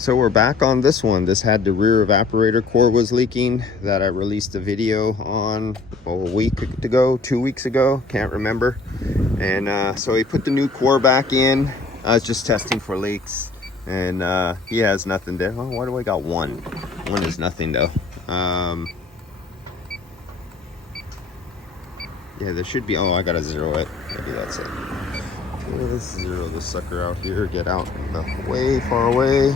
So we're back on this one. This had the rear evaporator core was leaking that I released a video on a week ago, 2 weeks ago, can't remember. And so he put the new core back in. I was just testing for leaks, and he has nothing there. Oh, why do I got one? One is nothing though. Yeah, there should be. Oh, I gotta zero it. Maybe that's it. Okay, let's zero this sucker out here. Get out in the way, far away.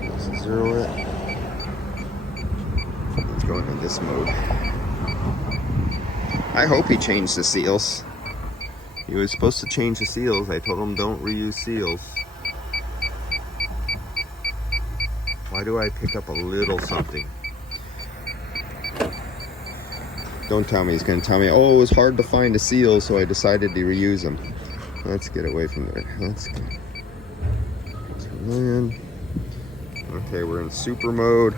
Let's zero it. Let's go into this mode. I hope he changed the seals. He was supposed to change the seals. I told him don't reuse seals. Why do I pick up a little something? Don't tell me he's going to tell me, oh, it was hard to find a seal, so I decided to reuse them. Let's get away from there. Let's go. 2 million. Okay, we're in super mode.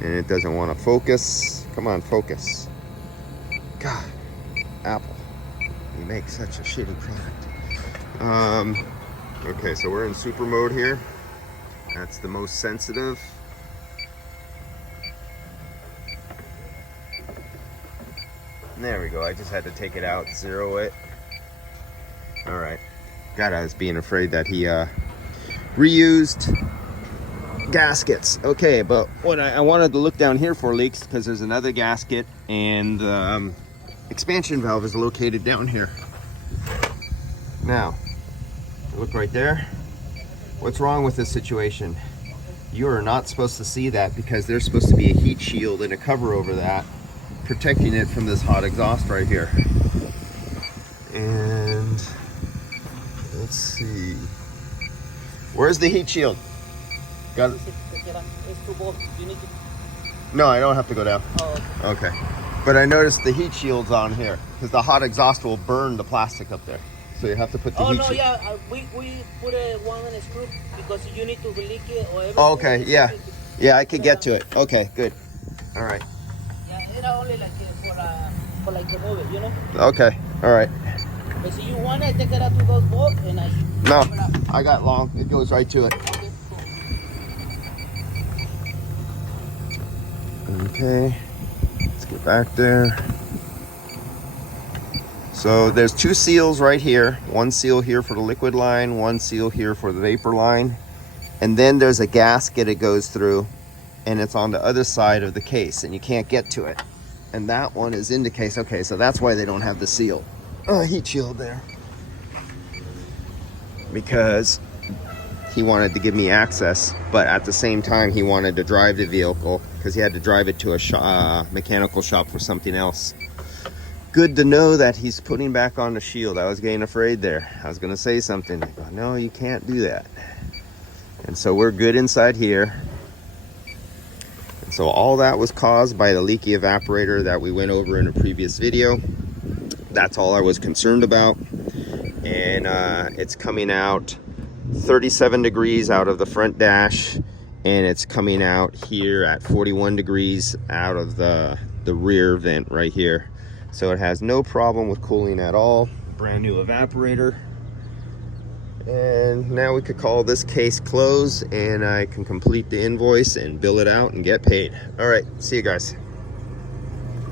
And it doesn't want to focus. Come on, focus. God, Apple. You make such a shitty product. Okay, so we're in super mode here. That's the most sensitive. There we go. I just had to take it out, zero it. All right. God, I was being afraid that he reused gaskets. Okay, but what I wanted to look down here for leaks because there's another gasket, and the expansion valve is located down here. Now, look right there. What's wrong with this situation? You are not supposed to see that because there's supposed to be a heat shield and a cover over that, protecting it from this hot exhaust right here. And let's see. Where's the heat shield? Got it? No, I don't have to go down. Oh, okay. But I noticed the heat shield's on here because the hot exhaust will burn the plastic up there. So you have to put the heat shield. Oh, no, yeah, we put one in a screw because you need to release it or everything. Oh, okay, yeah. Yeah, I could get to it. Okay, good. All right. Yeah, it's only like for like to move it, you know? Okay, all right. But if you want to take it out to those bolts and I... No, I got long. It goes right to it. Okay, cool. Okay, let's get back there. So there's 2 seals right here. One seal here for the liquid line, one seal here for the vapor line. And then there's a gasket it goes through, and it's on the other side of the case, and you can't get to it. And that one is in the case. Okay, so that's why they don't have the seal. Heat shield there. Because he wanted to give me access, but at the same time he wanted to drive the vehicle because he had to drive it to a mechanical shop for something else. Good to know that he's putting back on the shield. I was getting afraid there. I was going to say something. I go, no, you can't do that. And so we're good inside here. And so all that was caused by the leaky evaporator that we went over in a previous video. That's all I was concerned about. And it's coming out 37 degrees out of the front dash, and it's coming out here at 41 degrees out of the rear vent right here. So it has no problem with cooling at all. Brand new evaporator. And now we could call this case closed, and I can complete the invoice and bill it out and get paid. All right, see you guys.